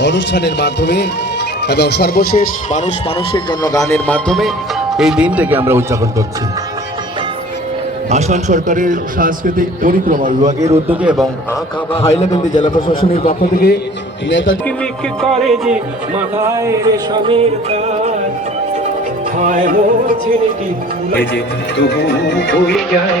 অনুষ্ঠানের মাধ্যমে এবং সর্বশেষ মানুষ মানুষের জন্য গানের মাধ্যমে এই দিনটাকে আমরা উদযাপন করছি। আসাম সরকারের সাংস্কৃতিক পরিক্রমা বিভাগের উদ্যোগে এবং হাইলাকান্দি জেলা প্রশাসনের পক্ষ থেকে ঝিকমিক করে যে মাথায় রেশমের তার। হয় মোর ছেলেটি এই যে তবু হয়ে যায়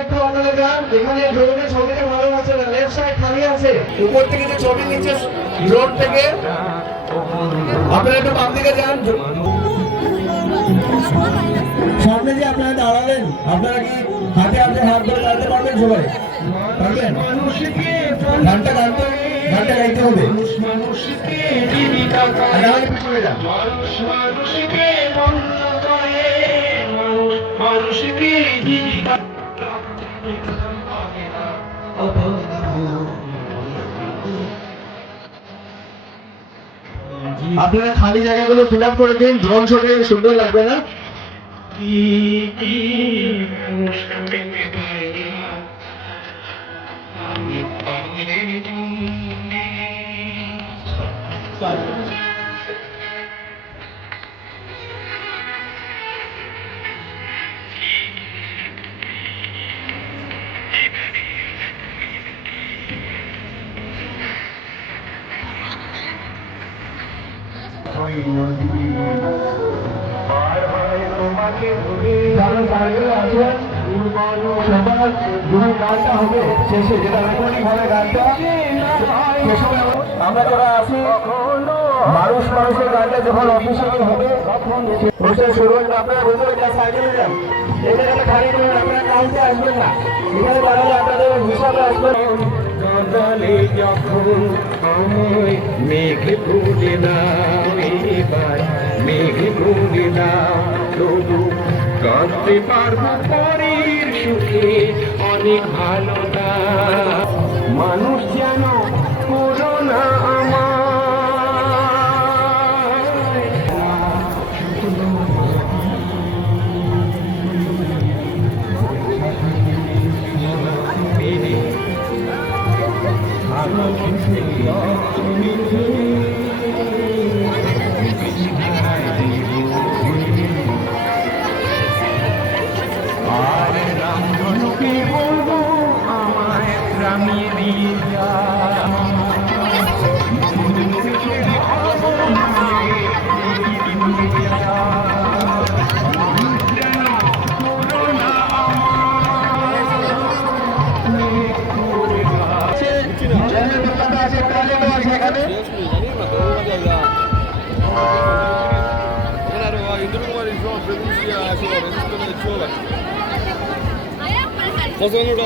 একটু লেফট সাইড আছে উপর থেকে ড্রোন থেকে। একটু যান। সামনে যে আপনারা দাঁড়ালেন, আপনারা কি হাতে হাতে হাত ধরে দাঁড়াতে পারবেন সবাই? গানটা গাইতে গানটা গাইতে হবে। মানুষকে আপনারা খালি জায়গাগুলো ফিল আপ করে দিন ড্রোন শটে সুন্দর লাগবে না? দাঁড়িয়ে হবে হবে সময় আমরা যারা আছি, মানুষ মানুষের গানটা যখন অফিসিয়ালি হবে অনুষ্ঠান শুরু যা সাইকেল যান না। আপনাদের হিসাবে আসবেন কাঁদালে যখন আমায় মেঘ ভুলে দাও এবার মেঘ ভুলে দাও তবু কাঁদতে পারব পরের সুখে অনেক ভালো মানুষ যেন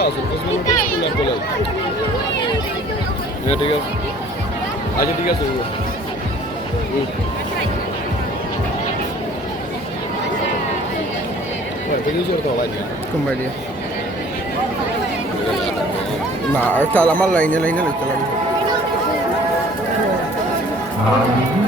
আছে ফসলটা আর কলেজ হ্যাঁ ঠিক আছে আচ্ছা ঠিক আছে না চাল আমার লাইনে লাইনে লিখতে লাগবে। কথা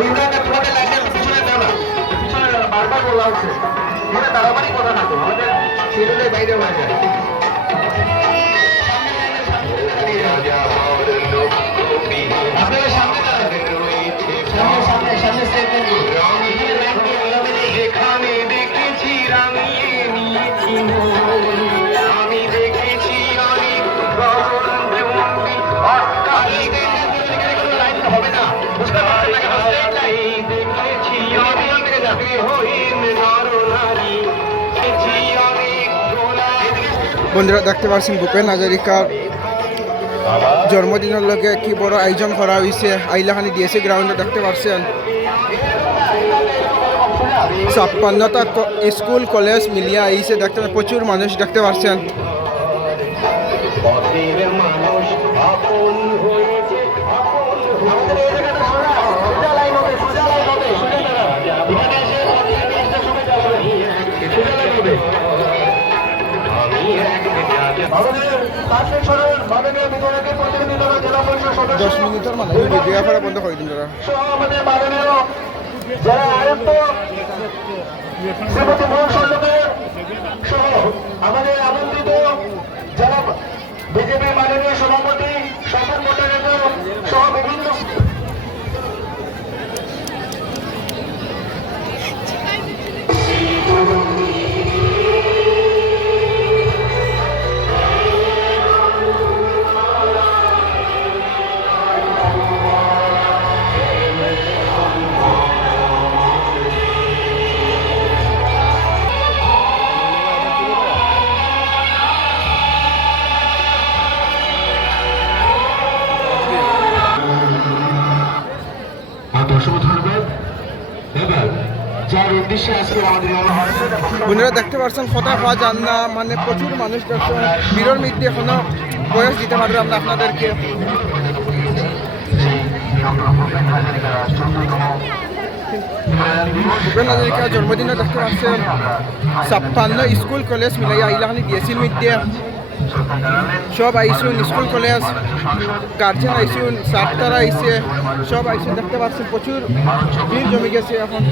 ইমরানদা তোমাদের লাইনের পিছনে দাও না। পিছনে বারবার বলা হচ্ছে। মানে তাড়াতাড়ি কথা না তো আমাদের শিডিউলের বাইরে হয়ে যায়। বন্ধুরা দেখতে পাচ্ছেন ভূপেন হাজারিকার জন্মদিনের লগে কি বড় আয়োজন করা হয়েছে আইলাখানি দিয়েছে, গ্রাউন্ডে দেখতে পাচ্ছেন ছাপ্পান্নটা স্কুল, কলেজ মিলিয়ে আইছে, দেখতে প্রচুর মানুষ দেখতে পাচ্ছেন পথের মানুষ দশ মিনিটের মানে করা বন্ধ করে দিন তারা যারা আয়ুক্ত শ্রীমতী সরকার সহ আমাদের আমন্ত্রিত যারা বিজেপি মাননীয় সভাপতি উদ্দেশ্যে আজকে আমাদের মনে দেখতে পাচ্ছেন কথা পাওয়া যান না মানে প্রচুর মানুষ দেখছেন। বীরের মধ্যে এখনও বয়স দিতে পারবে আমরা আপনাদেরকে। ভূপেন হাজারিকার জন্মদিনে দেখতে পাচ্ছেন। ছাপ্পান্ন স্কুল কলেজ মিলাই আইলাখানি দিয়েছিল মধ্যে সব আইসুন স্কুল কলেজ, গার্জেন আইসুন ছাত্ররা আইসে, সব আইসুন দেখতে পাচ্ছেন, প্রচুর ভিড় জমে গেছে এখন।